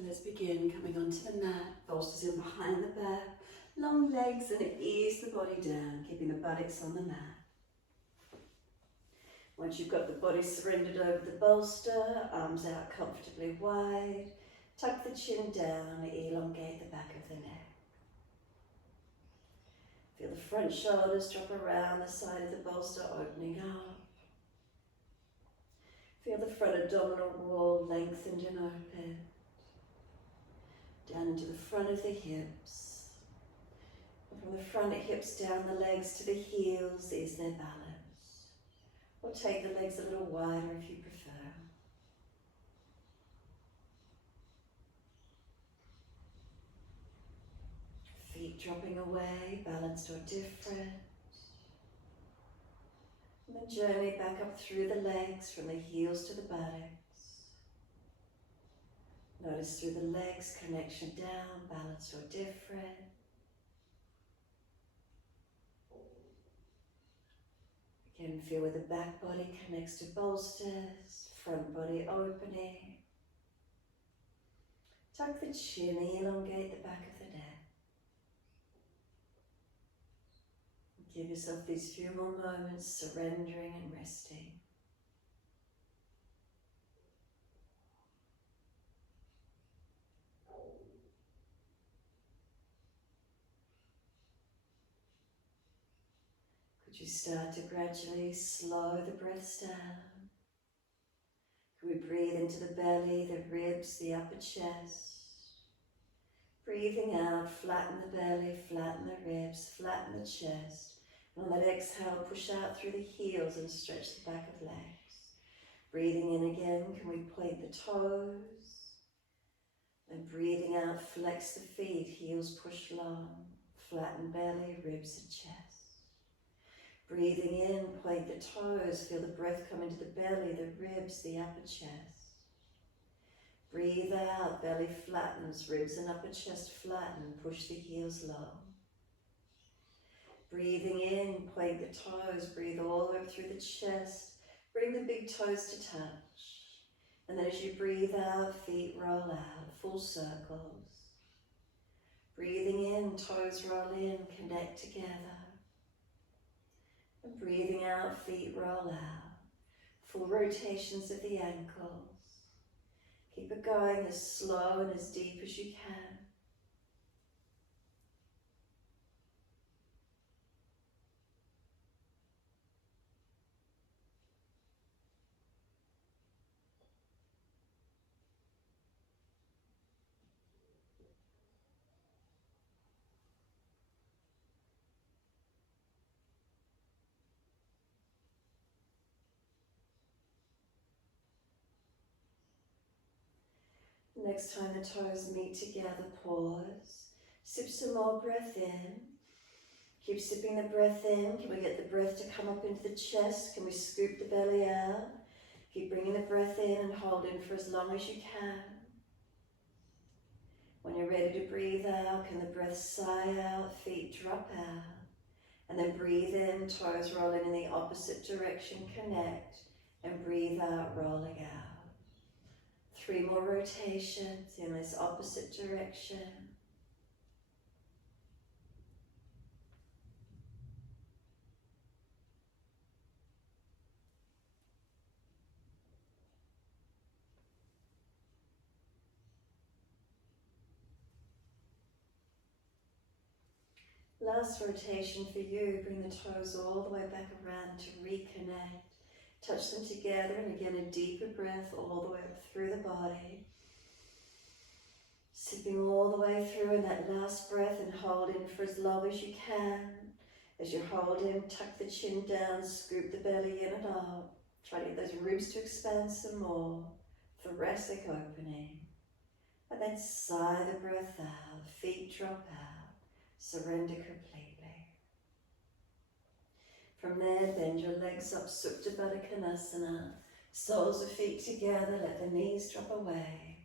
So let's begin coming onto the mat, bolsters in behind the back, long legs, and ease the body down, keeping the buttocks on the mat. Once you've got the body surrendered over the bolster, arms out comfortably wide, tuck the chin down, elongate the back of the neck. Feel the front shoulders drop around the side of the bolster, opening up. Feel the front abdominal wall lengthened and open. Down into the front of the hips. And from the front hips down the legs to the heels is their balance. Or take the legs a little wider if you prefer. Feet dropping away, balanced or different. And then journey back up through the legs from the heels to the buttocks. Notice through the legs, connection down, balanced or different. Again, feel where the back body connects to bolsters, front body opening. Tuck the chin, elongate the back of the neck. Give yourself these few more moments, surrendering and resting. Could you start to gradually slow the breaths down? Can we breathe into the belly, the ribs, the upper chest? Breathing out, flatten the belly, flatten the ribs, flatten the chest. And on that exhale, push out through the heels and stretch the back of legs. Breathing in again, can we point the toes? And breathing out, flex the feet, heels push long, flatten belly, ribs and chest. Breathing in, point the toes, feel the breath come into the belly, the ribs, the upper chest. Breathe out, belly flattens, ribs and upper chest flatten, push the heels long. Breathing in, point the toes, breathe all the way up through the chest, bring the big toes to touch. And then as you breathe out, feet roll out, full circles. Breathing in, toes roll in, connect together. And breathing out, feet roll out. Full rotations of the ankles. Keep it going as slow and as deep as you can. Next time the toes meet together, pause. Sip some more breath in. Keep sipping the breath in. Can we get the breath to come up into the chest? Can we scoop the belly out? Keep bringing the breath in and hold in for as long as you can. When you're ready to breathe out, can the breath sigh out, feet drop out. And then breathe in, toes rolling in the opposite direction, connect. And breathe out, rolling out. 3 more rotations in this opposite direction. Last rotation for you, bring the toes all the way back around to reconnect. Touch them together and again a deeper breath all the way up through the body. Sipping all the way through in that last breath and hold in for as long as you can. As you hold in, tuck the chin down, scoop the belly in and up. Try to get those ribs to expand some more. Thoracic opening. And then sigh the breath out, feet drop out. Surrender completely. From there, bend your legs up, Supta Badakanasana. Soles of feet together, let the knees drop away.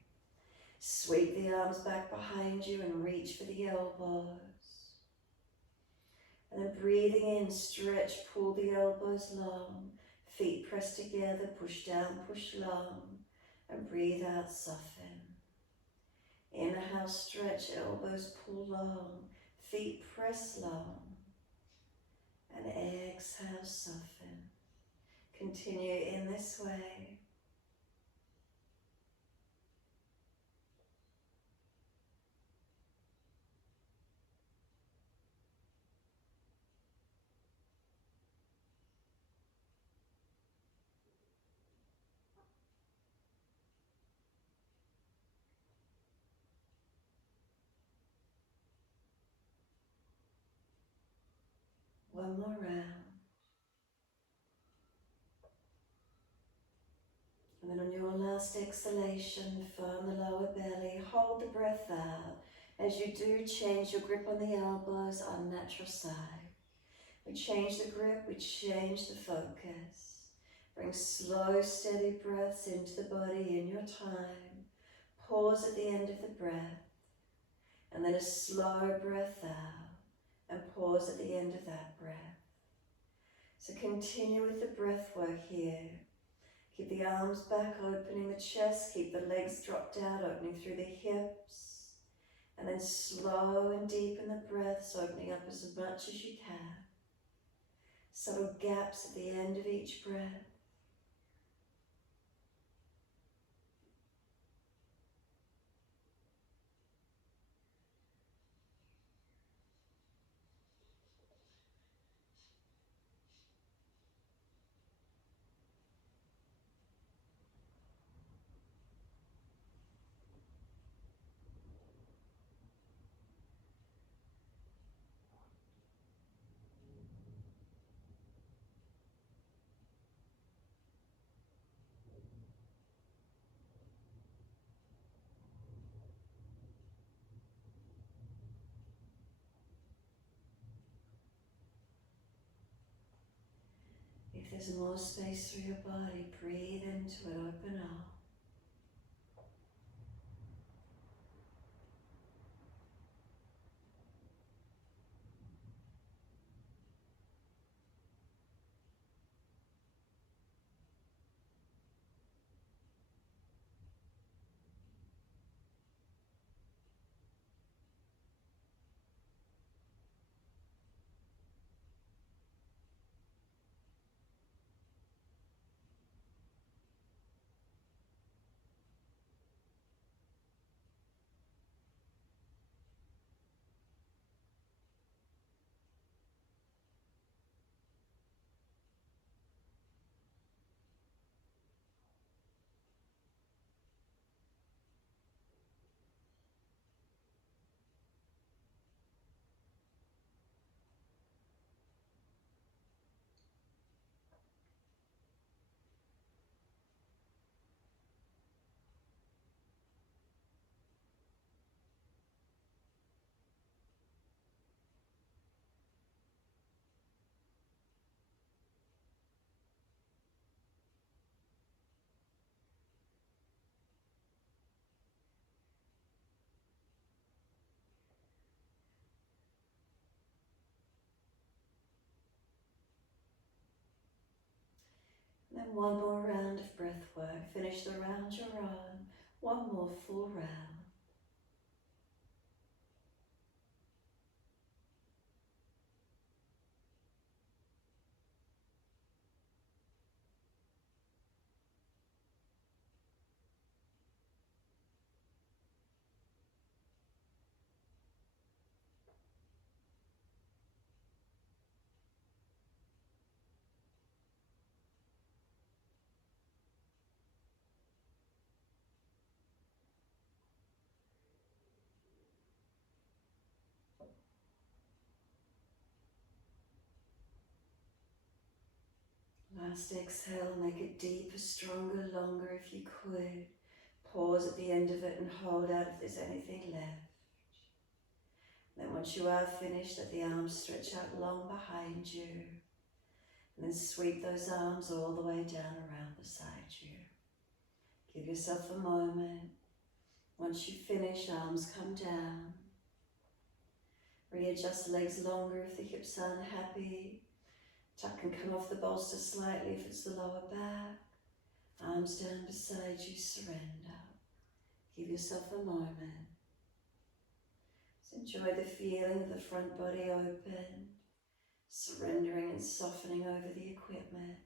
Sweep the arms back behind you and reach for the elbows. And then breathing in, stretch, pull the elbows long. Feet press together, push down, push long. And breathe out, soften. Inhale, stretch, elbows pull long, feet press long. And exhale, soften. Continue in this way. One more round. And then on your last exhalation, firm the lower belly, hold the breath out. As you do, change your grip on the elbows, unnatural side. We change the grip, we change the focus. Bring slow, steady breaths into the body in your time. Pause at the end of the breath, and then a slow breath out, and pause at the end of that breath. So continue with the breath work here. Keep the arms back, opening the chest. Keep the legs dropped out, opening through the hips. And then slow and deepen the breaths, opening up as much as you can. Subtle gaps at the end of each breath. If there's more space through your body, breathe into it, open up. And then one more round of breath work. Finish the round you're on. One more full round. Last exhale, make it deeper, stronger, longer if you could. Pause at the end of it and hold out if there's anything left. Then once you are finished, let the arms stretch out long behind you. And then sweep those arms all the way down around beside you. Give yourself a moment. Once you finish, arms come down. Readjust legs longer if the hips aren't happy. Tuck can come off the bolster slightly if it's the lower back. Arms down beside you, surrender. Give yourself a moment. Enjoy the feeling of the front body open, surrendering and softening over the equipment.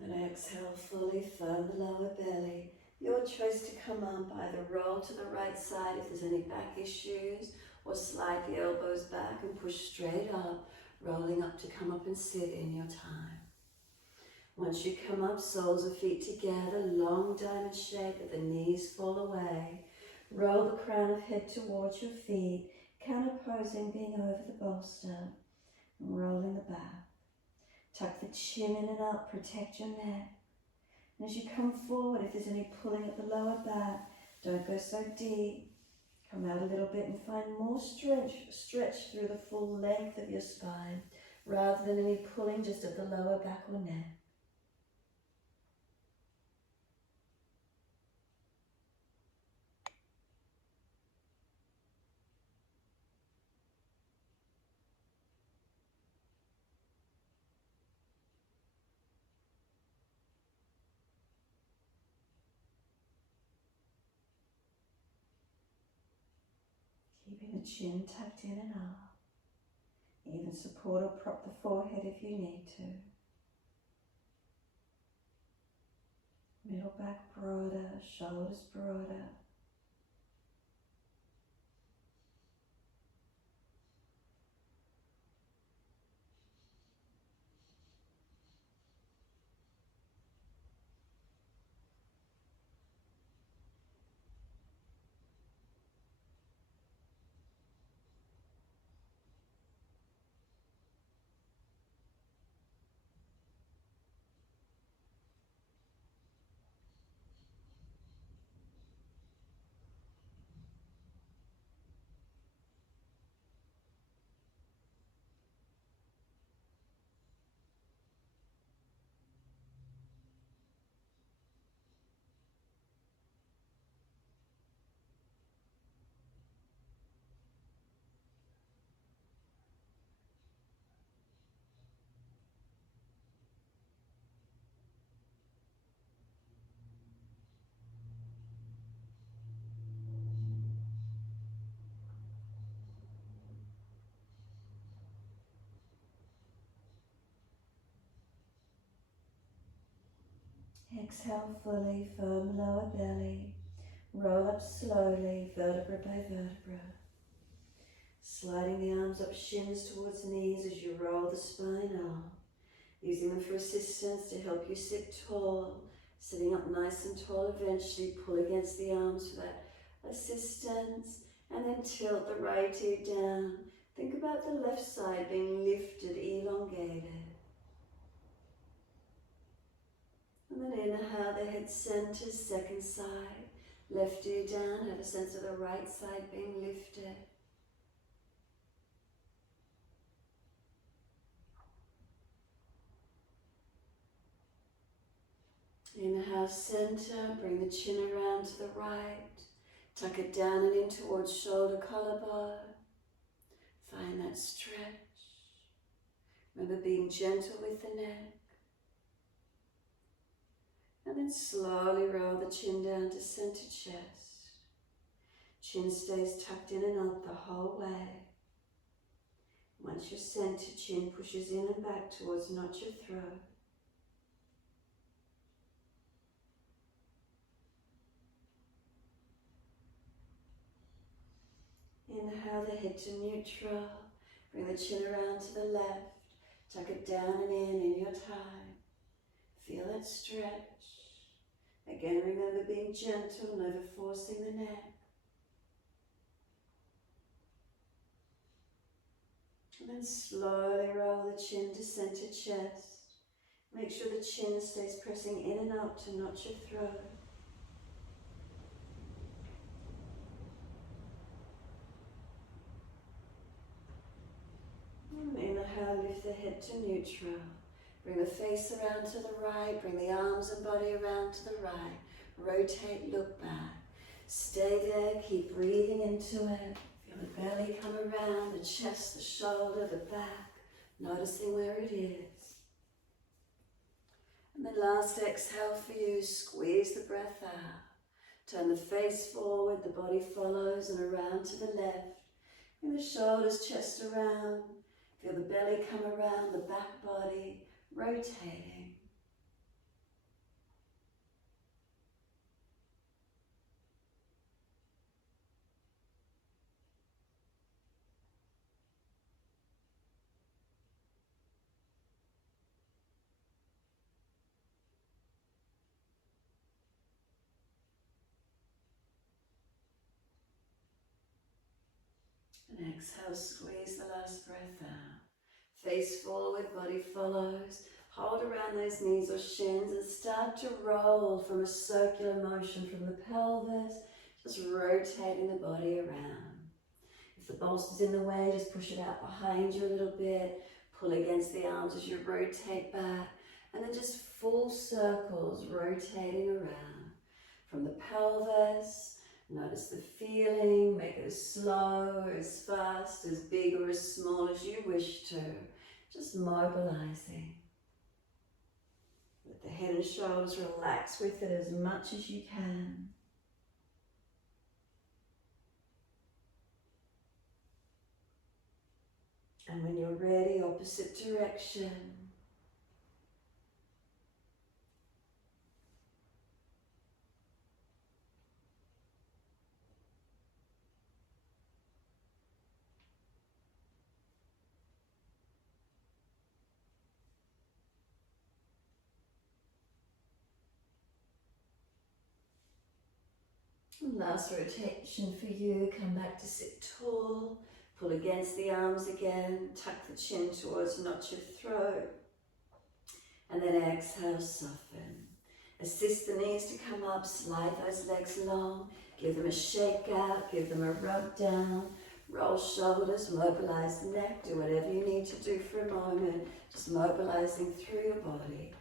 And exhale fully, firm the lower belly. Your choice to come up, either roll to the right side if there's any back issues, or slide the elbows back and push straight up, rolling up to come up and sit in your time. Once you come up, soles of feet together, long diamond shape, but the knees fall away. Roll the crown of head towards your feet, counterposing, being over the bolster, and rolling the back. Tuck the chin in and up, protect your neck. And as you come forward, if there's any pulling at the lower back, don't go so deep. Come out a little bit and find more stretch through the full length of your spine, rather than any pulling just at the lower back or neck. Keeping the chin tucked in and up. Even support or prop the forehead if you need to. Middle back broader, shoulders broader. Exhale fully, firm lower belly. Roll up slowly, vertebra by vertebra. Sliding the arms up, shins towards knees as you roll the spine up. Using them for assistance to help you sit tall. Sitting up nice and tall, eventually pull against the arms for that assistance. And then tilt the right ear down. Think about the left side being lifted, elongated. And then inhale the head center, second side. Left ear down, have a sense of the right side being lifted. Inhale center, bring the chin around to the right. Tuck it down and in towards shoulder, collarbone. Find that stretch. Remember being gentle with the neck. And then slowly roll the chin down to center chest. Chin stays tucked in and up the whole way. Once you're centered, chin pushes in and back towards not your throat. Inhale the head to neutral. Bring the chin around to the left. Tuck it down and in your time. Feel that stretch. Again, remember being gentle, never forcing the neck. And then slowly roll the chin to center chest. Make sure the chin stays pressing in and up to not your throat. And inhale, lift the head to neutral. Bring the face around to the right. Bring the arms and body around to the right. Rotate, look back. Stay there, keep breathing into it. Feel the belly come around, the chest, the shoulder, the back. Noticing where it is. And then last exhale for you, squeeze the breath out. Turn the face forward, the body follows and around to the left. Bring the shoulders, chest around. Feel the belly come around, the back body rotating. And exhale, squeeze the last breath out. Face forward, body follows. Hold around those knees or shins and start to roll from a circular motion from the pelvis, just rotating the body around. If the bolster's in the way, just push it out behind you a little bit. Pull against the arms as you rotate back. And then just full circles rotating around. From the pelvis, notice the feeling. Make it as slow or as fast, as big or as small as you wish to. Just mobilizing. Let the head and shoulders relax with it as much as you can. And when you're ready, opposite direction. And last rotation for you, come back to sit tall. Pull against the arms again, tuck the chin towards, notch your throat. And then exhale, soften. Assist the knees to come up, slide those legs long. Give them a shake out, give them a rub down. Roll shoulders, mobilize the neck. Do whatever you need to do for a moment. Just mobilizing through your body.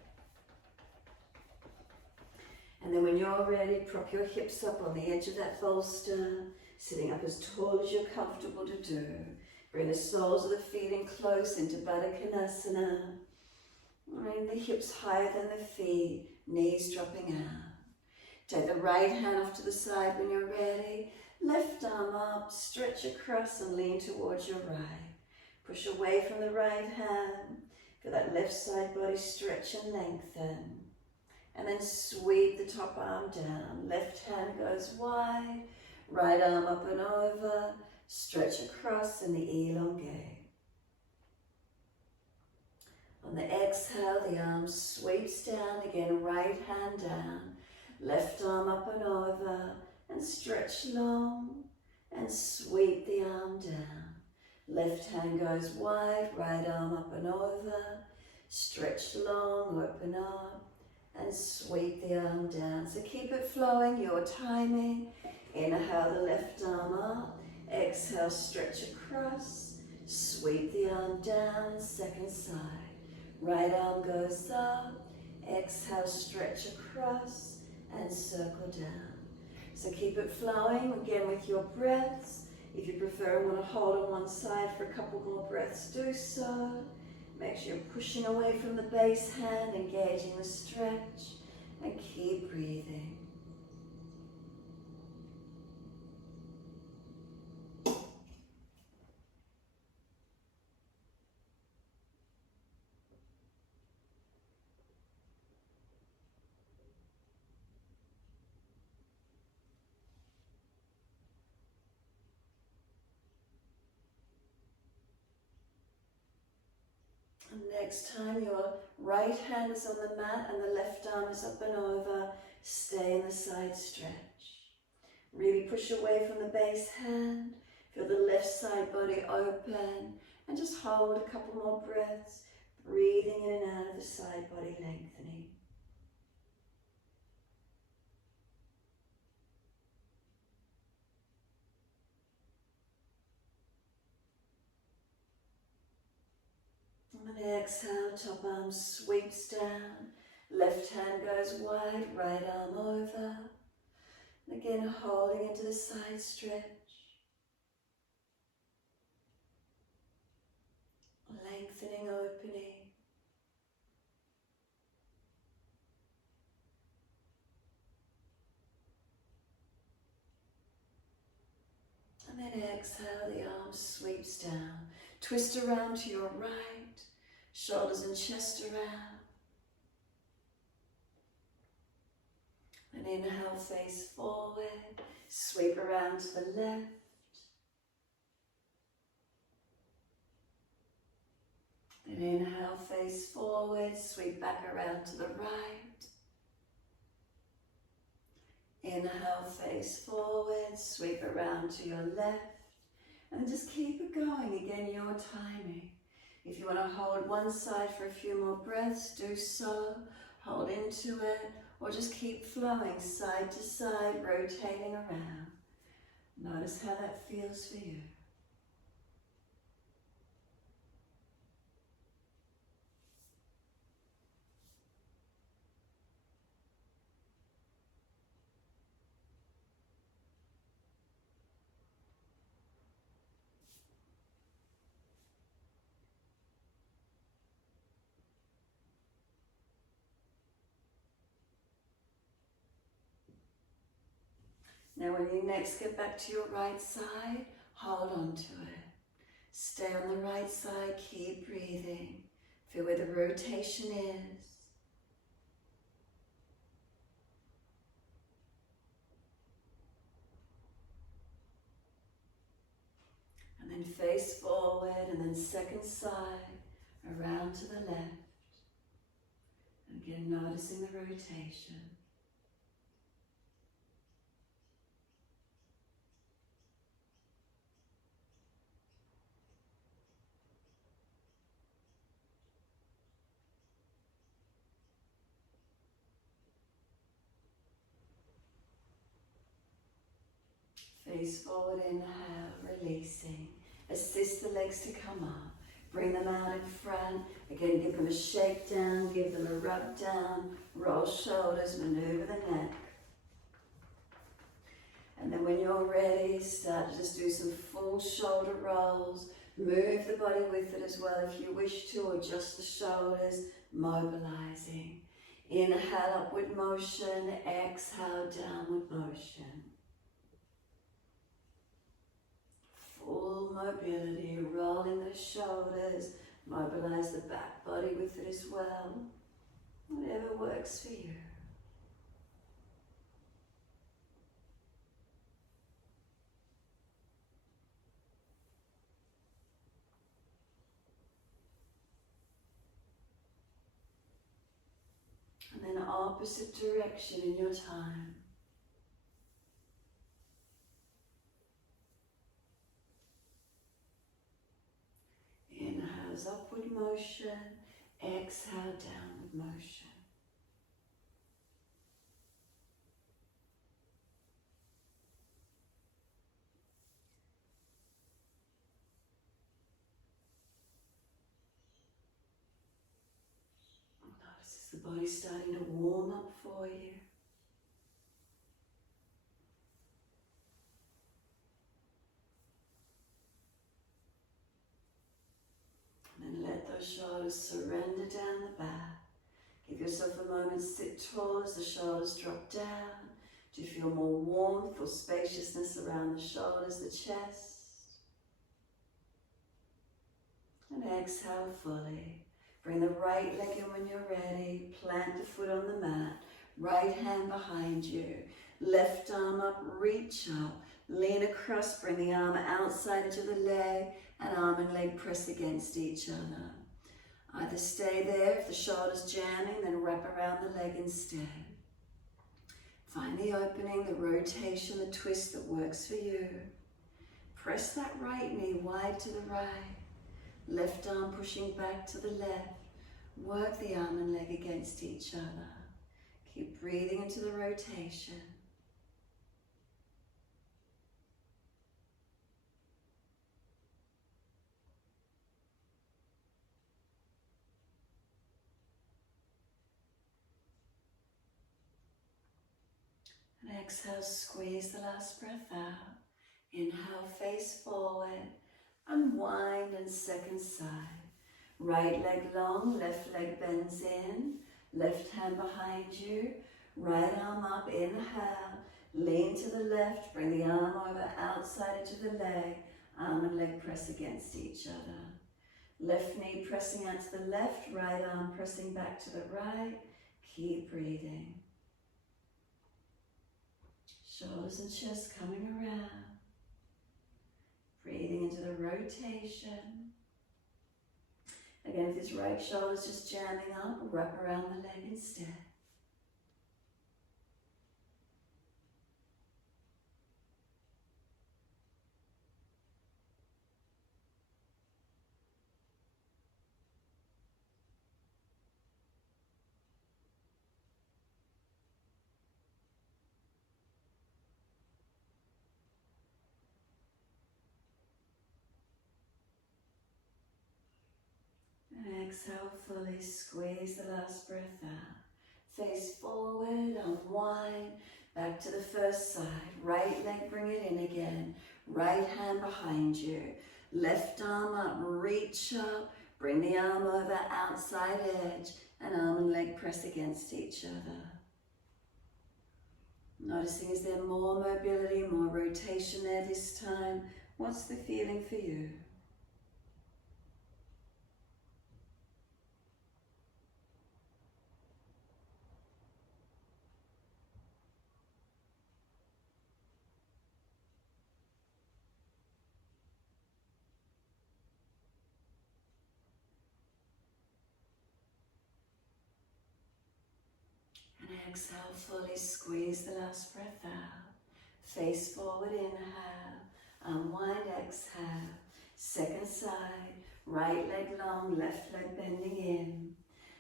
And then when you're ready, prop your hips up on the edge of that bolster, sitting up as tall as you're comfortable to do. Bring the soles of the feet in close into Badakanasana. Bring the hips higher than the feet, knees dropping out. Take the right hand off to the side when you're ready. Left arm up, stretch across and lean towards your right. Push away from the right hand. Feel that left side body stretch and lengthen. And then sweep the top arm down. Left hand goes wide. Right arm up and over. Stretch across and the elongate. On the exhale, the arm sweeps down. Again, right hand down. Left arm up and over. And stretch long. And sweep the arm down. Left hand goes wide. Right arm up and over. Stretch long, open up. And sweep the arm down. So keep it flowing, your timing. Inhale the left arm up. Exhale, stretch across. Sweep the arm down, second side. Right arm goes up. Exhale, stretch across and circle down. So keep it flowing, again with your breaths. If you prefer and want to hold on one side for a couple more breaths, do so. Make sure you're pushing away from the base hand, engaging the stretch, and keep breathing. And next time your right hand is on the mat and the left arm is up and over, stay in the side stretch. Really push away from the base hand, feel the left side body open, and just hold a couple more breaths, breathing in and out of the side body lengthening. And exhale, top arm sweeps down. Left hand goes wide, right arm over. And again, holding into the side stretch. Lengthening, opening. And then exhale, the arm sweeps down. Twist around to your right. Shoulders and chest around. And inhale, face forward. Sweep around to the left. And inhale, face forward. Sweep back around to the right. Inhale, face forward. Sweep around to your left. And just keep it going. Again, your timing. If you want to hold one side for a few more breaths, do so. Hold into it. Or just keep flowing side to side, rotating around. Notice how that feels for you. Now when you next get back to your right side, hold on to it. Stay on the right side, keep breathing. Feel where the rotation is. And then face forward, and then second side, around to the left. And again, noticing the rotation. Face forward, inhale, releasing. Assist the legs to come up. Bring them out in front. Again, give them a shake down, give them a rub down. Roll shoulders, maneuver the neck. And then when you're ready, start to just do some full shoulder rolls. Move the body with it as well if you wish to, or just the shoulders, mobilizing. Inhale, upward motion. Exhale, downward motion. Full mobility, rolling the shoulders, mobilize the back body with it as well. Whatever works for you. And then opposite direction in your time. Inhale is upward motion, exhale downward motion. Notice as the body's starting to warm up for you. And then let those shoulders surrender down the back. Give yourself a moment, sit tall as the shoulders drop down. Do you feel more warmth or spaciousness around the shoulders, the chest? And exhale fully. Bring the right leg in when you're ready. Plant the foot on the mat. Right hand behind you. Left arm up, reach up. Lean across, bring the arm outside into the leg, and arm and leg press against each other. Either stay there if the shoulder's jamming, then wrap around the leg instead. Find the opening, the rotation, the twist that works for you. Press that right knee wide to the right. Left arm pushing back to the left. Work the arm and leg against each other. Keep breathing into the rotation. And exhale, squeeze the last breath out. Inhale, face forward, unwind and second side. Right leg long, left leg bends in, left hand behind you, right arm up, inhale, lean to the left, bring the arm over outside edge of the leg, arm and leg press against each other. Left knee pressing out to the left, right arm pressing back to the right. Keep breathing. Shoulders and chest coming around. Breathing into the rotation. Again, if this right shoulder's just jamming up, wrap around the leg instead. And exhale, fully squeeze the last breath out. Face forward, unwind, back to the first side. Right leg, bring it in again. Right hand behind you. Left arm up, reach up, bring the arm over outside edge, and arm and leg press against each other. Noticing, is there more mobility, more rotation there this time? What's the feeling for you? And exhale, fully squeeze the last breath out. Face forward, inhale. Unwind, exhale. Second side. Right leg long, left leg bending in.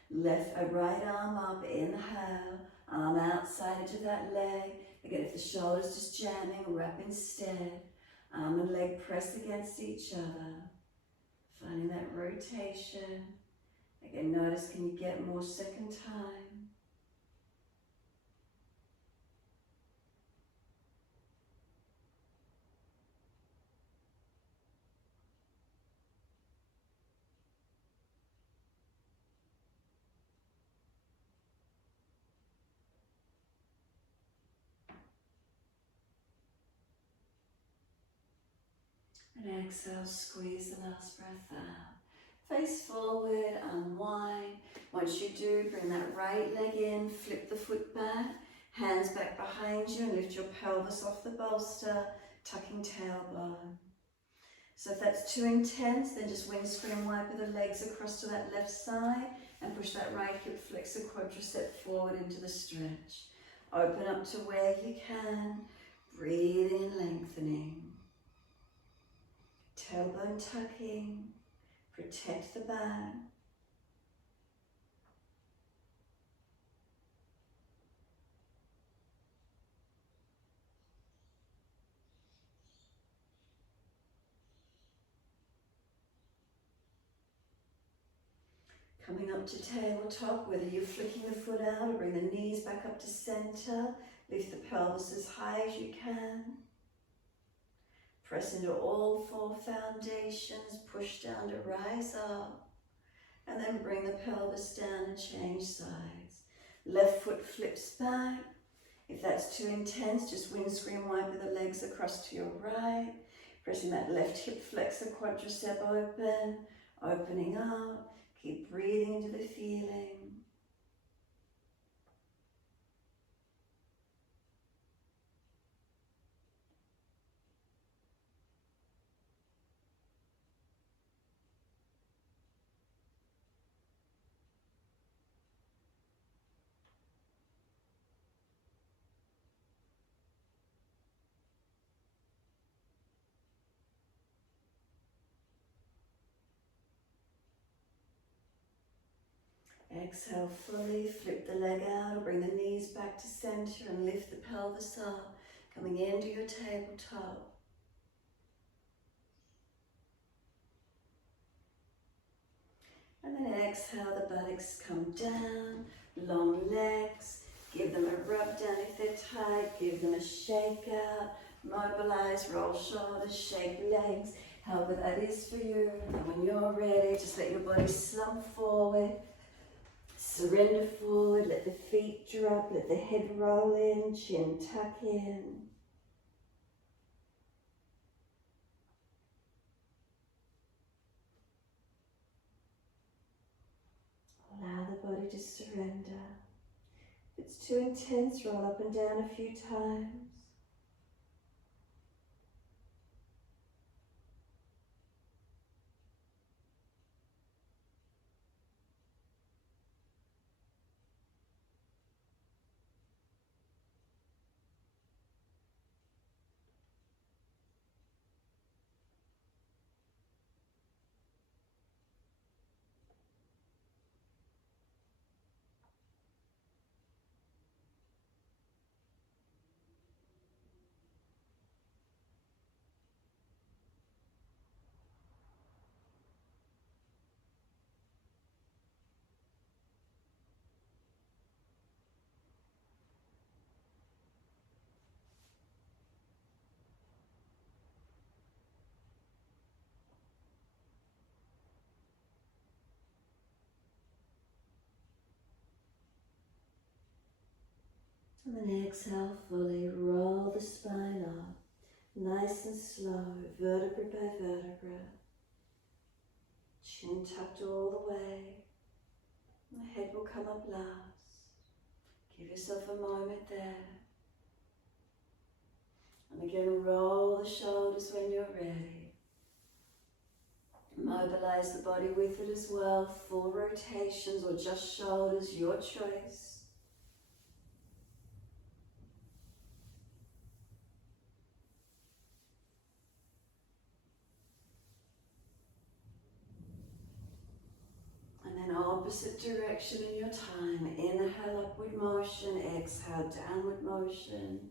Right arm up, inhale. Arm outside edge of that leg. Again, if the shoulder's just jamming, wrap instead. Arm and leg press against each other. Finding that rotation. Again, notice, can you get more second time? And exhale, squeeze the last breath out. Face forward, unwind. Once you do, bring that right leg in, flip the foot back, hands back behind you and lift your pelvis off the bolster, tucking tailbone. So if that's too intense, then just windscreen wiper the legs across to that left side and push that right hip flexor quadricep forward into the stretch. Open up to where you can, breathing and lengthening. Tailbone tucking, protect the back. Coming up to tabletop, whether you're flicking the foot out or bring the knees back up to center, lift the pelvis as high as you can. Press into all four foundations, push down to rise up, and then bring the pelvis down and change sides. Left foot flips back. If that's too intense, just windscreen wiper the legs across to your right, pressing that left hip flexor quadricep open, opening up. Keep breathing into the feeling. Exhale fully, flip the leg out or bring the knees back to center and lift the pelvis up, coming into your tabletop. And then exhale, the buttocks come down, long legs. Give them a rub down if they're tight. Give them a shake out. Mobilize, roll shoulders, shake legs. However that is for you. And when you're ready, just let your body slump forward. Surrender forward, let the feet drop, let the head roll in, chin tuck in. Allow the body to surrender. If it's too intense, roll up and down a few times. And then exhale fully, roll the spine up, nice and slow, vertebra by vertebra. Chin tucked all the way, and the head will come up last. Give yourself a moment there. And again, roll the shoulders when you're ready. Mobilize the body with it as well, full rotations or just shoulders, your choice. And then opposite direction in your time. Inhale, upward motion. Exhale, downward motion.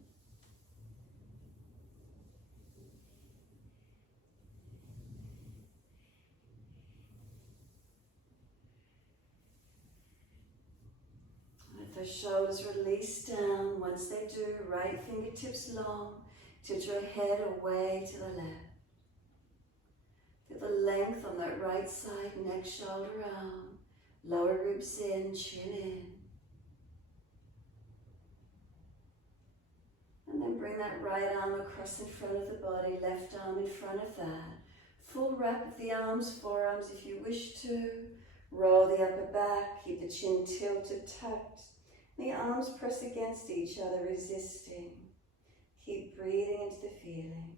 Let those shoulders release down. Once they do, right fingertips long. Tilt your head away to the left. Feel the length on that right side, neck, shoulder, arm. Lower ribs in, chin in. And then bring that right arm across in front of the body, left arm in front of that. Full wrap of the arms, forearms if you wish to. Roll the upper back, keep the chin tilted, tucked. The arms press against each other, resisting. Keep breathing into the feeling.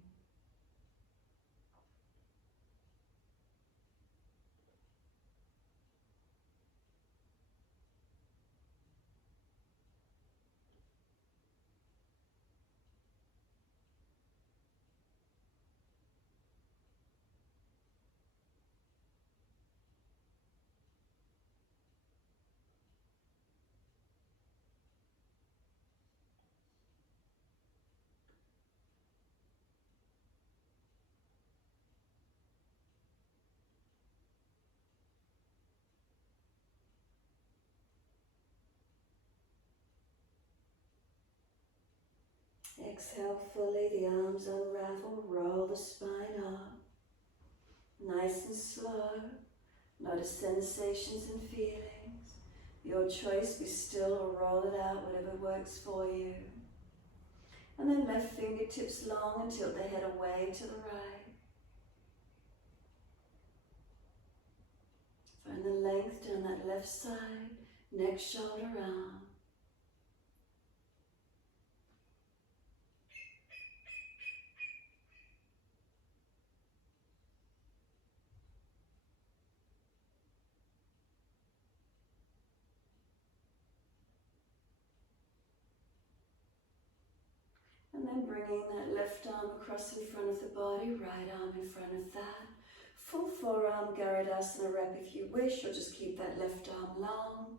Exhale fully, the arms unravel, roll the spine up. Nice and slow. Notice sensations and feelings. Your choice, be still or roll it out, whatever works for you. And then left fingertips long and tilt the head away to the right. Find the length down that left side, neck, shoulder, arm. And then bringing that left arm across in front of the body, right arm in front of that. Full forearm Garudasana wrap if you wish, or just keep that left arm long.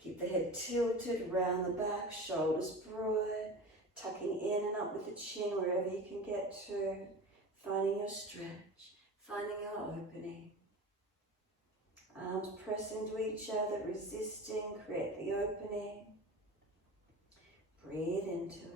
Keep the head tilted, round the back, shoulders broad, tucking in and up with the chin wherever you can get to. Finding your stretch, finding your opening. Arms press into each other, resisting, create the opening. Breathe into it.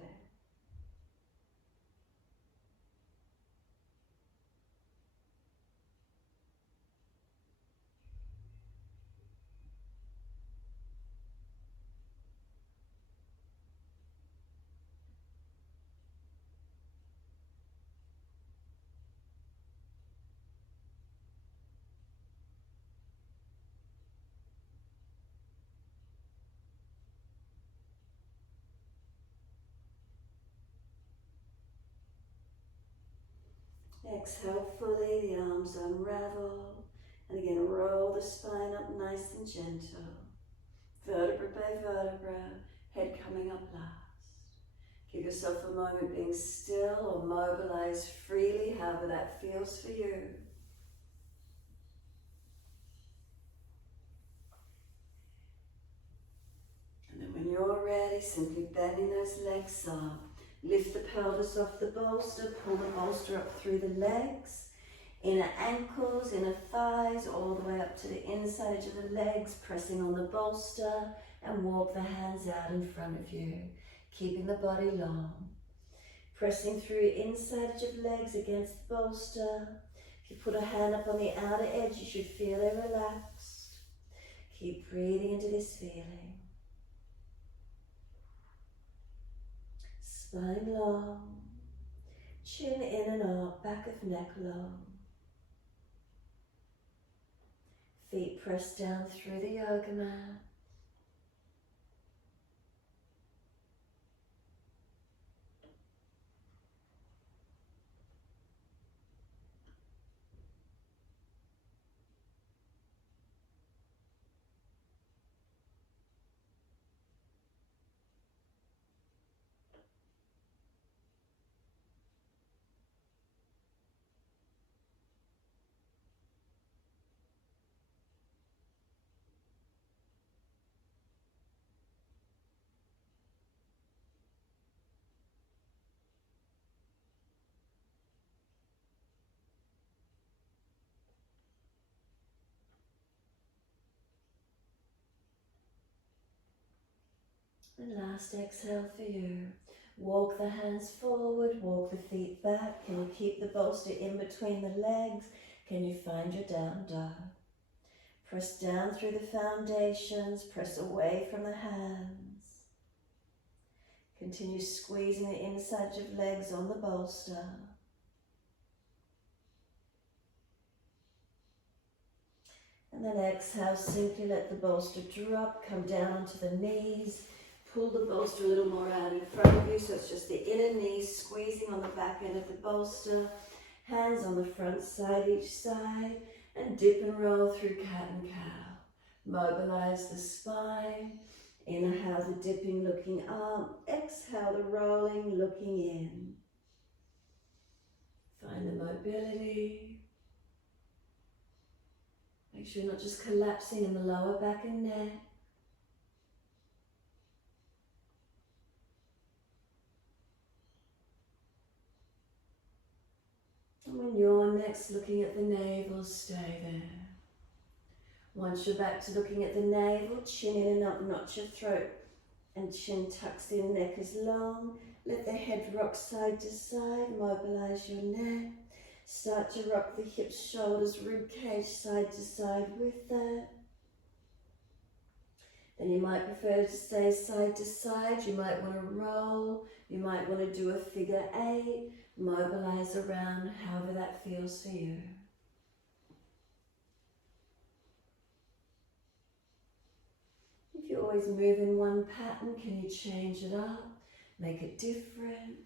Exhale fully, the arms unravel. And again, roll the spine up nice and gentle. Vertebra by vertebra, head coming up last. Give yourself a moment being still or mobilize freely, however that feels for you. And then when you're ready, simply bending those legs up. Lift the pelvis off the bolster, pull the bolster up through the legs. Inner ankles, inner thighs, all the way up to the inside edge of the legs, pressing on the bolster, and walk the hands out in front of you, keeping the body long. Pressing through inside edge of legs against the bolster. If you put a hand up on the outer edge, you should feel it relaxed. Keep breathing into this feeling. Spine long, chin in and up, back of neck long. Feet pressed down through the yoga mat. And last exhale for you. Walk the hands forward, walk the feet back. Can you keep the bolster in between the legs? Can you find your down dog? Press down through the foundations, press away from the hands. Continue squeezing the inside of legs on the bolster. And then exhale, simply let the bolster drop, come down onto the knees. Pull the bolster a little more out in front of you, so it's just the inner knees squeezing on the back end of the bolster. Hands on the front side, each side, and dip and roll through cat and cow. Mobilize the spine. Inhale the dipping, looking up. Exhale the rolling, looking in. Find the mobility. Make sure you're not just collapsing in the lower back and neck. And when you're next looking at the navel, stay there. Once you're back to looking at the navel, chin in and up, notch your throat and chin tucks in, neck is long. Let the head rock side to side, mobilize your neck. Start to rock the hips, shoulders, rib cage side to side with that. Then you might prefer to stay side to side. You might want to roll. You might want to do a figure 8. Mobilize around however that feels for you. If you always move in one pattern, can you change it up? Make it different.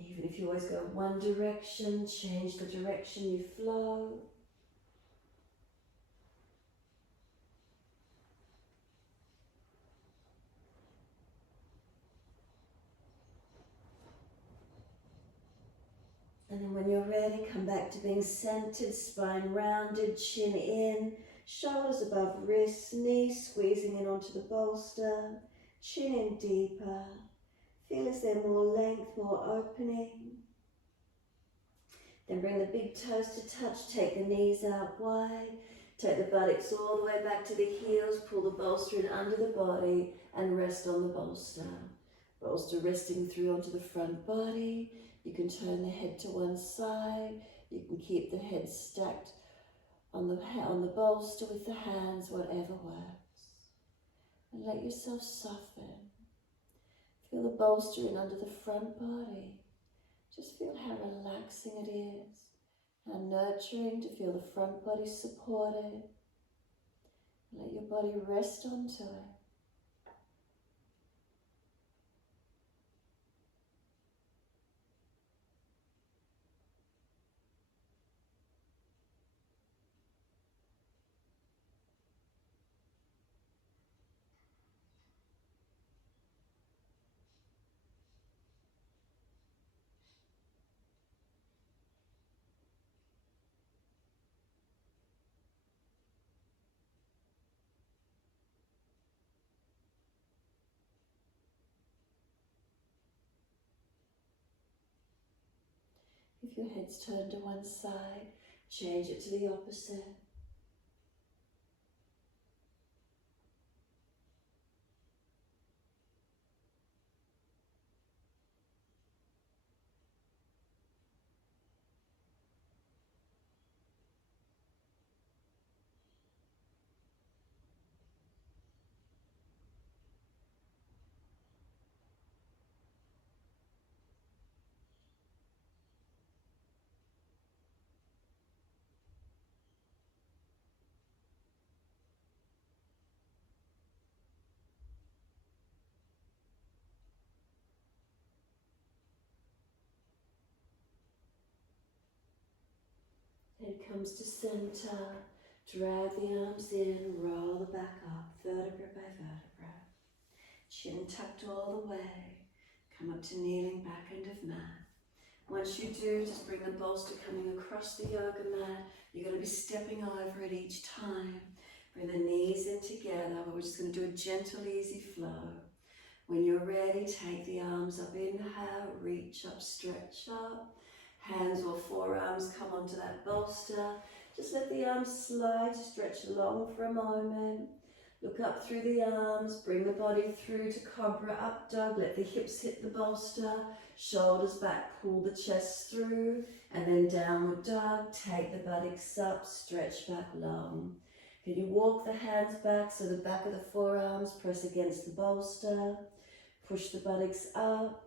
Even if you always go one direction, change the direction you flow. And then when you're ready, come back to being centered, spine rounded, chin in, shoulders above wrists, knees squeezing in onto the bolster, chin in deeper. Feel is there more length, more opening. Then bring the big toes to touch, take the knees out wide. Take the buttocks all the way back to the heels, pull the bolster in under the body and rest on the bolster. Bolster resting through onto the front body. You can turn the head to one side. You can keep the head stacked on the bolster with the hands, whatever works. And let yourself soften. Feel the bolster in under the front body. Just feel how relaxing it is, how nurturing to feel the front body supported. Let your body rest onto it. If your head's turned to one side, change it to the opposite. Head comes to center. Drag the arms in, roll the back up, vertebra by vertebra. Chin tucked all the way. Come up to kneeling back end of mat. Once you do, just bring the bolster coming across the yoga mat. You're going to be stepping over it each time. Bring the knees in together. We're just going to do a gentle, easy flow. When you're ready, take the arms up, inhale, reach up, stretch up. Hands or forearms come onto that bolster. Just let the arms slide, stretch long for a moment. Look up through the arms, bring the body through to cobra, up dog. Let the hips hit the bolster, shoulders back, pull the chest through, and then downward dog. Take the buttocks up, stretch back long. Can you walk the hands back so the back of the forearms press against the bolster? Push the buttocks up,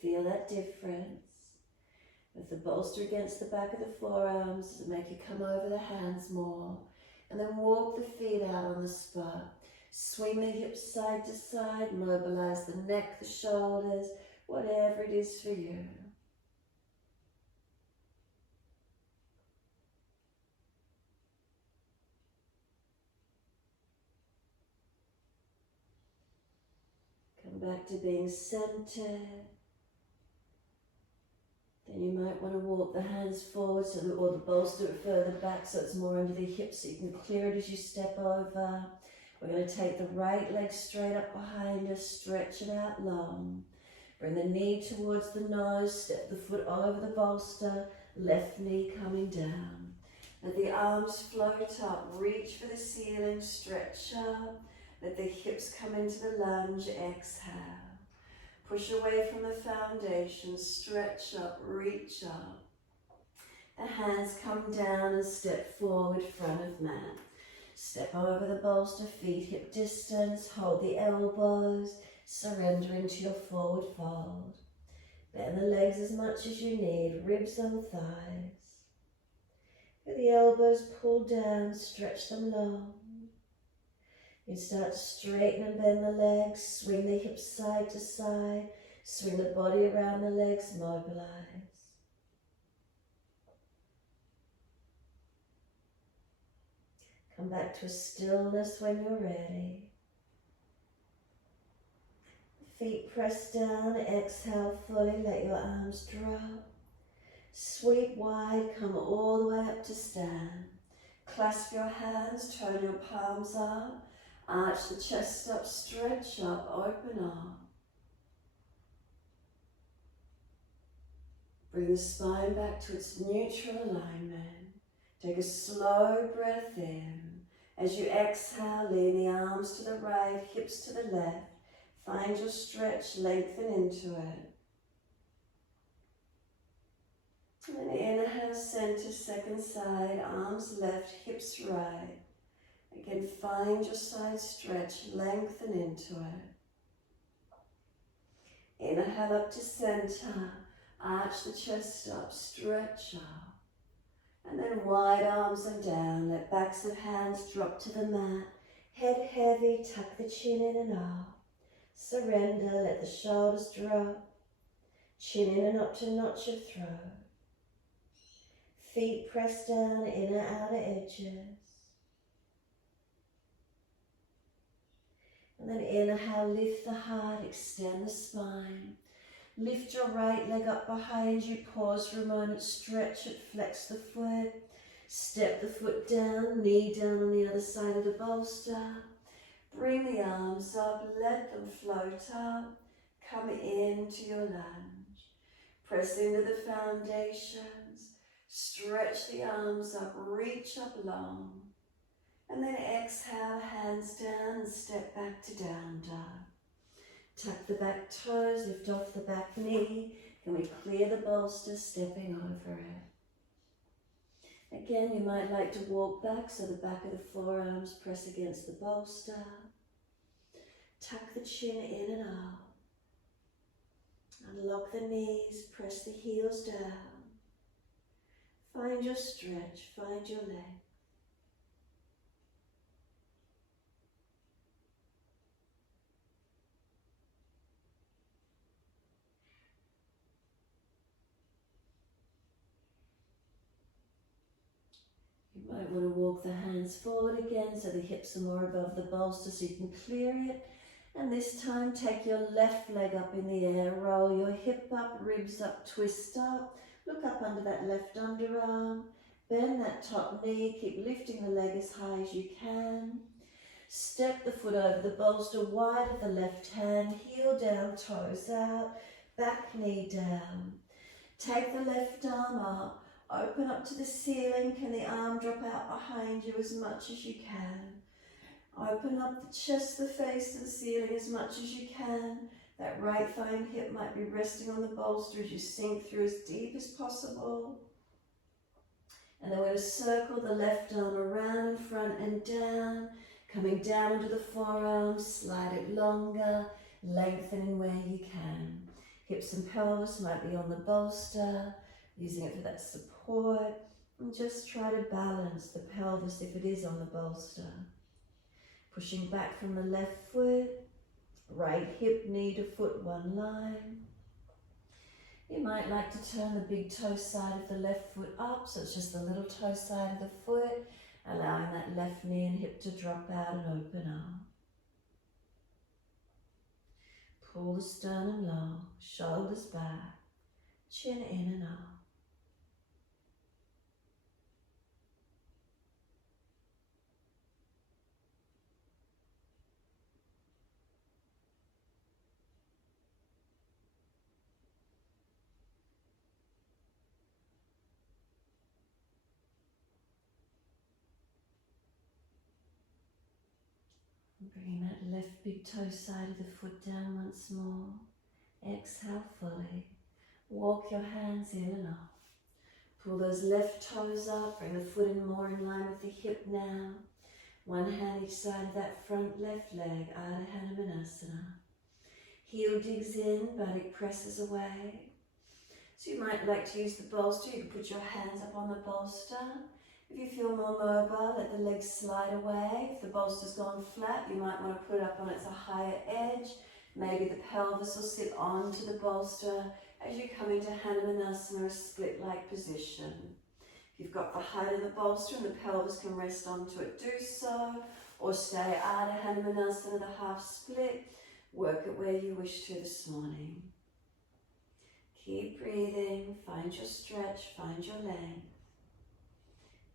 feel that difference. With the bolster against the back of the forearms to make you come over the hands more. And then walk the feet out on the spot. Swing the hips side to side, mobilize the neck, the shoulders, whatever it is for you. Come back to being centered. Then you might want to walk the hands forward or the bolster further back so it's more under the hips so you can clear it as you step over. We're going to take the right leg straight up behind us, stretch it out long. Bring the knee towards the nose, step the foot over the bolster, left knee coming down. Let the arms float up, reach for the ceiling, stretch up. Let the hips come into the lunge, exhale. Push away from the foundation, stretch up, reach up. The hands come down and step forward, front of mat. Step over the bolster, feet hip distance, hold the elbows, surrender into your forward fold. Bend the legs as much as you need, ribs on thighs. With the elbows pulled down, stretch them long. You start to straighten and bend the legs, swing the hips side to side, swing the body around the legs, mobilize. Come back to a stillness when you're ready. Feet press down, exhale fully, let your arms drop. Sweep wide, come all the way up to stand. Clasp your hands, turn your palms up. Arch the chest up, stretch up, open up. Bring the spine back to its neutral alignment. Take a slow breath in. As you exhale, lean the arms to the right, hips to the left. Find your stretch, lengthen into it. And then inhale, center, second side, arms left, hips right. Again, find your side stretch, lengthen into it. Inhale up to center, arch the chest up, stretch up. And then wide arms and down, let backs of hands drop to the mat. Head heavy, tuck the chin in and up. Surrender, let the shoulders drop. Chin in and up to notch your throat. Feet press down, inner outer edges. And then inhale, lift the heart, extend the spine. Lift your right leg up behind you, pause for a moment, stretch it, flex the foot. Step the foot down, knee down on the other side of the bolster. Bring the arms up, let them float up. Come into your lunge. Press into the foundations. Stretch the arms up, reach up long. And then exhale, hands down and step back to down dog. Tuck the back toes, lift off the back knee. Can we clear the bolster, stepping over it? Again, you might like to walk back so the back of the forearms press against the bolster. Tuck the chin in and up. Unlock the knees, press the heels down. Find your stretch, find your leg. You might want to walk the hands forward again so the hips are more above the bolster so you can clear it. And this time take your left leg up in the air, roll your hip up, ribs up, twist up. Look up under that left underarm, bend that top knee, keep lifting the leg as high as you can. Step the foot over the bolster, wide of the left hand, heel down, toes out, back knee down. Take the left arm up, open up to the ceiling. Can the arm drop out behind you as much as you can? Open up the chest, the face to the ceiling as much as you can. That right thigh and hip might be resting on the bolster as you sink through as deep as possible. And then we're going to circle the left arm around in front and down, coming down into the forearms, slide it longer, lengthening where you can. Hips and pelvis might be on the bolster, using it for that support, and just try to balance the pelvis if it is on the bolster. Pushing back from the left foot, right hip, knee to foot, one line. You might like to turn the big toe side of the left foot up, so it's just the little toe side of the foot, allowing that left knee and hip to drop out and open up. Pull the sternum long, shoulders back, chin in and up. Bringing that left big toe side of the foot down once more. Exhale fully. Walk your hands in and up. Pull those left toes up. Bring the foot in more in line with the hip now. One hand each side of that front left leg. Hanumanasana. Heel digs in, buttock presses away. So you might like to use the bolster. You can put your hands up on the bolster. If you feel more mobile, let the legs slide away. If the bolster's gone flat, you might want to put it up on its higher edge. Maybe the pelvis will sit onto the bolster as you come into Hanumanasana, a split-like position. If you've got the height of the bolster and the pelvis can rest onto it, do so. Or stay Ardha Hanumanasana, the half split. Work it where you wish to this morning. Keep breathing, find your stretch, find your length.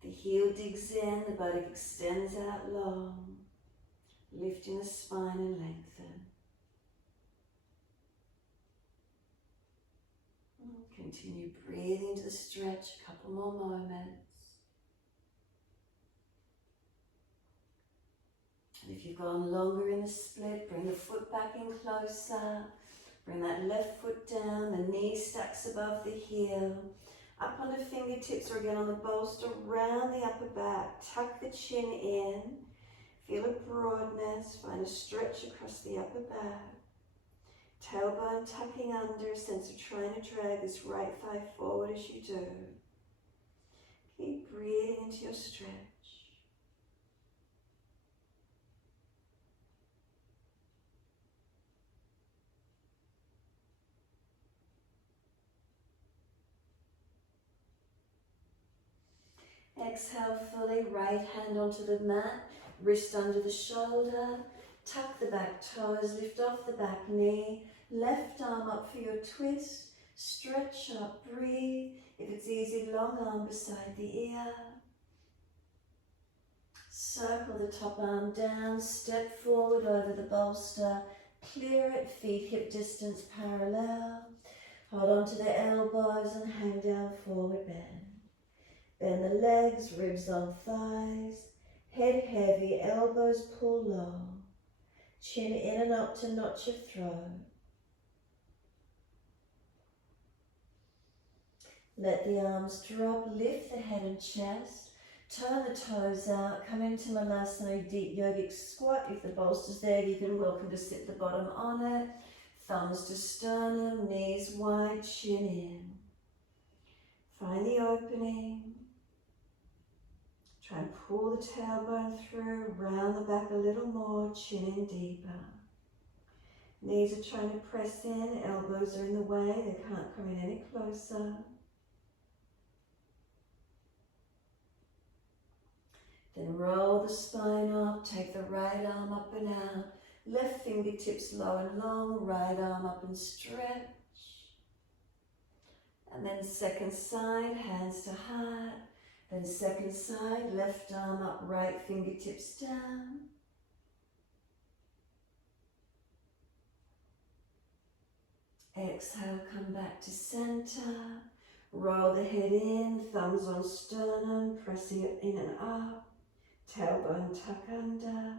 The heel digs in, the buttock extends out long, lifting the spine and lengthen. Continue breathing into the stretch, a couple more moments. If you've gone longer in the split, bring the foot back in closer. Bring that left foot down, the knee stacks above the heel. Up on the fingertips or again on the bolster, round the upper back. Tuck the chin in. Feel a broadness, find a stretch across the upper back. Tailbone tucking under, a sense of trying to drag this right thigh forward as you do. Keep breathing into your stretch. Exhale fully, right hand onto the mat, wrist under the shoulder, tuck the back toes, lift off the back knee, left arm up for your twist, stretch up, breathe. If it's easy, long arm beside the ear. Circle the top arm down, step forward over the bolster, clear it, feet hip distance parallel. Hold on to the elbows and hang down, forward bend. Bend the legs, ribs on thighs, head heavy, elbows pull low, chin in and up to notch your throat. Let the arms drop, lift the head and chest, turn the toes out, come into Hanumanasana, deep yogic squat. If the bolster's there, you can welcome to sit the bottom on it. Thumbs to sternum, knees wide, chin in. Find the opening. Try and pull the tailbone through, round the back a little more, chin in deeper. Knees are trying to press in, elbows are in the way, they can't come in any closer. Then roll the spine up, take the right arm up and out, left fingertips low and long, right arm up and stretch. And then second side, hands to heart. Then second side, left arm up, right fingertips down. Exhale, come back to center. Roll the head in, thumbs on sternum, pressing it in and up. Tailbone tuck under.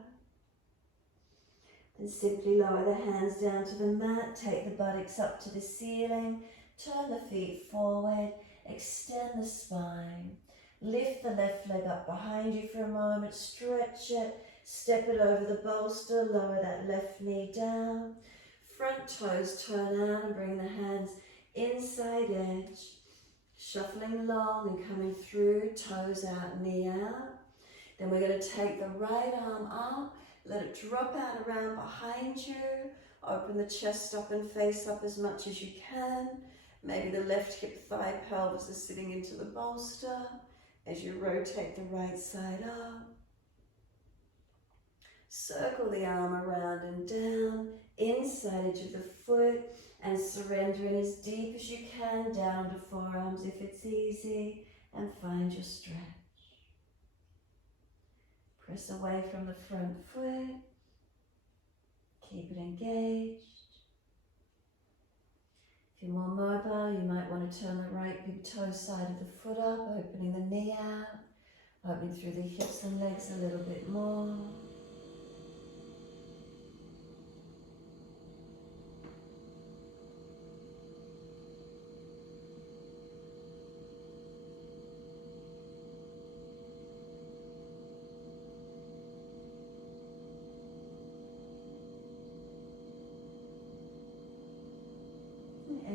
Then simply lower the hands down to the mat, take the buttocks up to the ceiling, turn the feet forward, extend the spine. Lift the left leg up behind you for a moment, stretch it, step it over the bolster, lower that left knee down. Front toes turn out and bring the hands inside edge. Shuffling long and coming through, toes out, knee out. Then we're going to take the right arm up, let it drop out around behind you. Open the chest up and face up as much as you can. Maybe the left hip, thigh, pelvis is sitting into the bolster. As you rotate the right side up, circle the arm around and down, inside edge of the foot, and surrender in as deep as you can, down to forearms if it's easy, and find your stretch. Press away from the front foot, keep it engaged. If you're more mobile, you might want to turn the right big toe side of the foot up, opening the knee out, opening through the hips and legs a little bit more.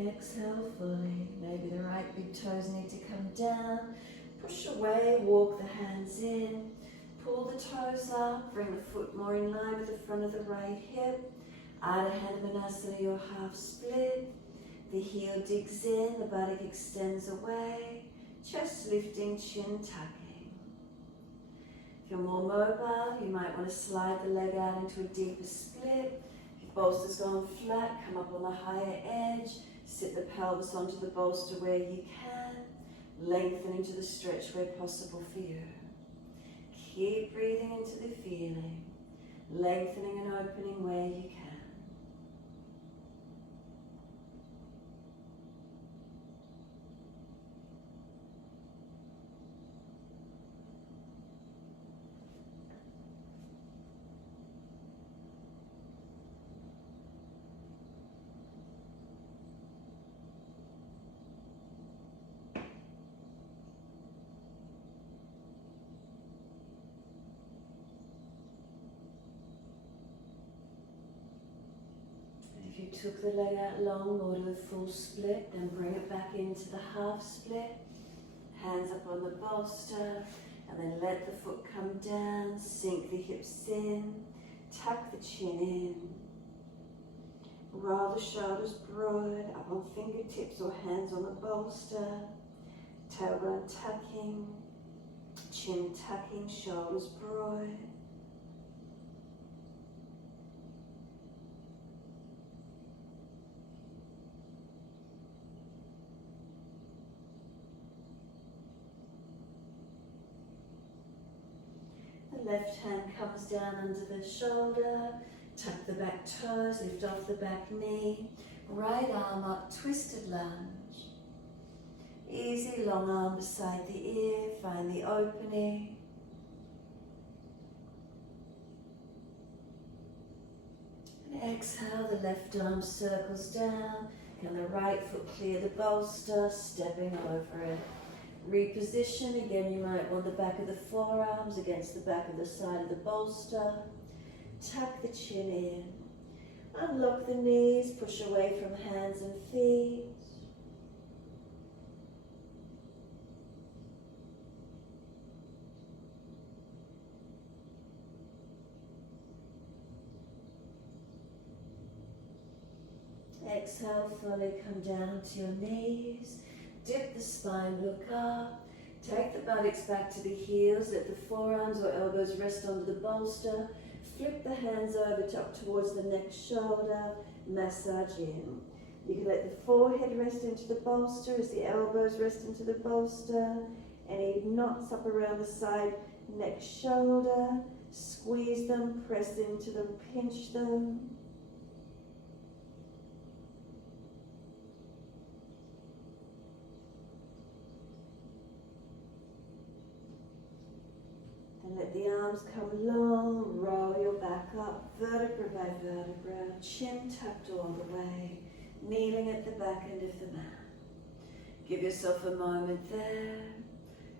Exhale fully. Maybe the right big toes need to come down. Push away, walk the hands in. Pull the toes up, bring the foot more in line with the front of the right hip. Hanumanasana, your half split. The heel digs in, the buttock extends away. Chest lifting, chin tucking. If you're more mobile, you might want to slide the leg out into a deeper split. If your bolster's gone flat, come up on the higher edge. Sit the pelvis onto the bolster where you can. Lengthen into the stretch where possible for you. Keep breathing into the feeling. Lengthening and opening where you can. If you took the leg out long or to a full split, then bring it back into the half split. Hands up on the bolster, and then let the foot come down, sink the hips in, tuck the chin in. Roll the shoulders broad, up on fingertips or hands on the bolster. Tailbone tucking, chin tucking, shoulders broad. The left hand comes down under the shoulder, tuck the back toes, lift off the back knee, right arm up, twisted lunge. Easy long arm beside the ear, find the opening. And exhale, the left arm circles down, and the right foot clear the bolster, stepping over it. Reposition, again you might want the back of the forearms against the back of the side of the bolster. Tuck the chin in. Unlock the knees, push away from hands and feet. Exhale, fully come down to your knees. Dip the spine, look up. Take the buttocks back to the heels. Let the forearms or elbows rest onto the bolster. Flip the hands over up towards the next shoulder. Massage in. You can let the forehead rest into the bolster as the elbows rest into the bolster. Any knots up around the side, next shoulder. Squeeze them, press into them, pinch them. And let the arms come long, roll your back up, vertebra by vertebra, chin tucked all the way, kneeling at the back end of the mat. Give yourself a moment there.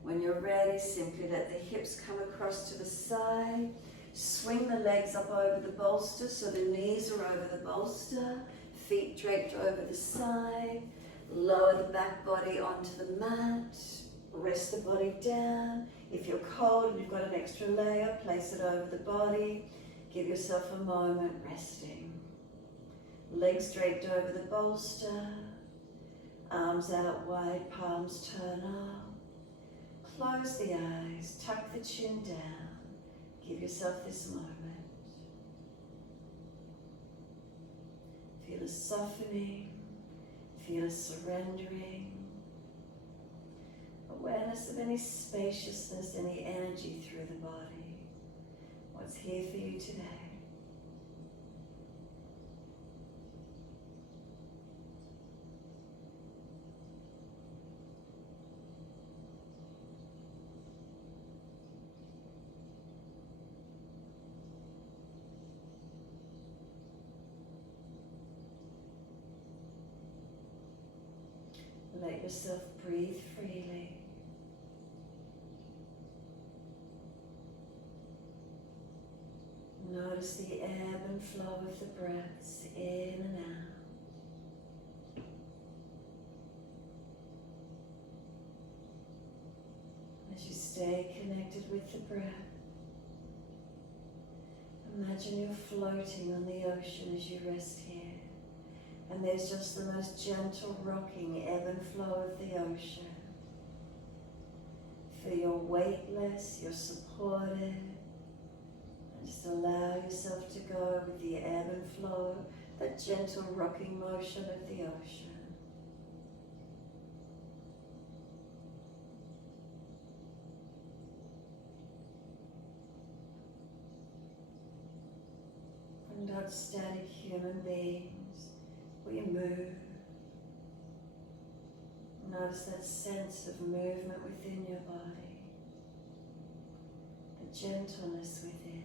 When you're ready, simply let the hips come across to the side. Swing the legs up over the bolster so the knees are over the bolster, feet draped over the side. Lower the back body onto the mat. Rest the body down. If you're cold and you've got an extra layer, place it over the body. Give yourself a moment resting. Legs draped over the bolster. Arms out wide, palms turn up. Close the eyes, tuck the chin down. Give yourself this moment. Feel a softening, feel a surrendering. Awareness of any spaciousness, any energy through the body. What's here for you today? Let yourself breathe freely. Notice the ebb and flow of the breaths in and out. As you stay connected with the breath, imagine you're floating on the ocean as you rest here. And there's just the most gentle rocking ebb and flow of the ocean. Feel you're weightless, you're supported. Just allow yourself to go with the ebb and flow, that gentle rocking motion of the ocean. We're not static human beings. We move. Notice that sense of movement within your body, the gentleness within.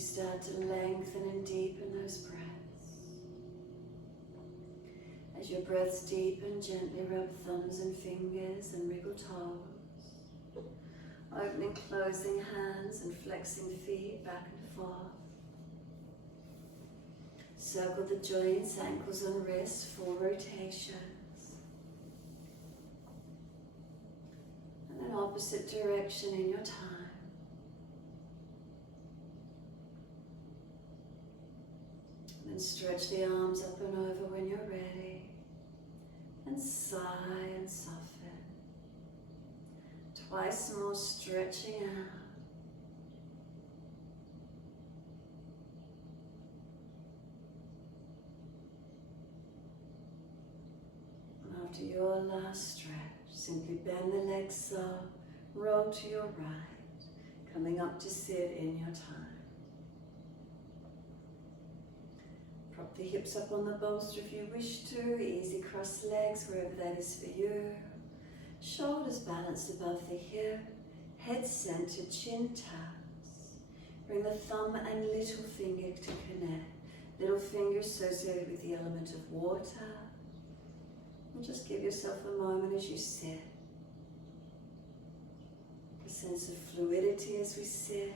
start to lengthen and deepen those breaths. As your breaths deepen, gently rub thumbs and fingers and wriggle toes. Opening, closing hands and flexing feet back and forth. Circle the joints, ankles and wrists, 4 rotations. And then opposite direction in your time. And then stretch the arms up and over when you're ready. And sigh and soften. Twice more, stretching out. And after your last stretch, simply bend the legs up, roll to your right, coming up to sit in your time. Prop the hips up on the bolster if you wish to. Easy cross legs wherever that is for you. Shoulders balanced above the hip. Head centered, chin taps. Bring the thumb and little finger to connect. Little finger associated with the element of water. And just give yourself a moment as you sit. A sense of fluidity as we sit.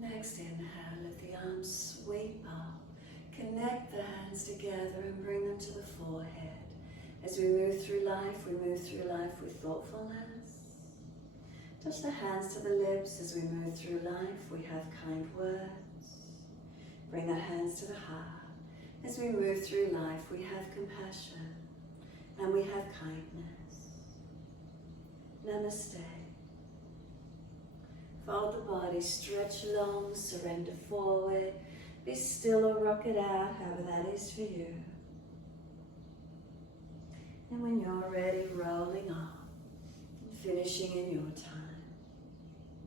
Next inhale, let the arms sweep up. Connect the hands together and bring them to the forehead. As we move through life with thoughtfulness. Touch the hands to the lips. As we move through life, we have kind words. Bring the hands to the heart. As we move through life, we have compassion and we have kindness. Namaste. Fold the body, stretch long, surrender forward. Be still or rock it out, however that is for you. And when you're ready, rolling up and finishing in your time.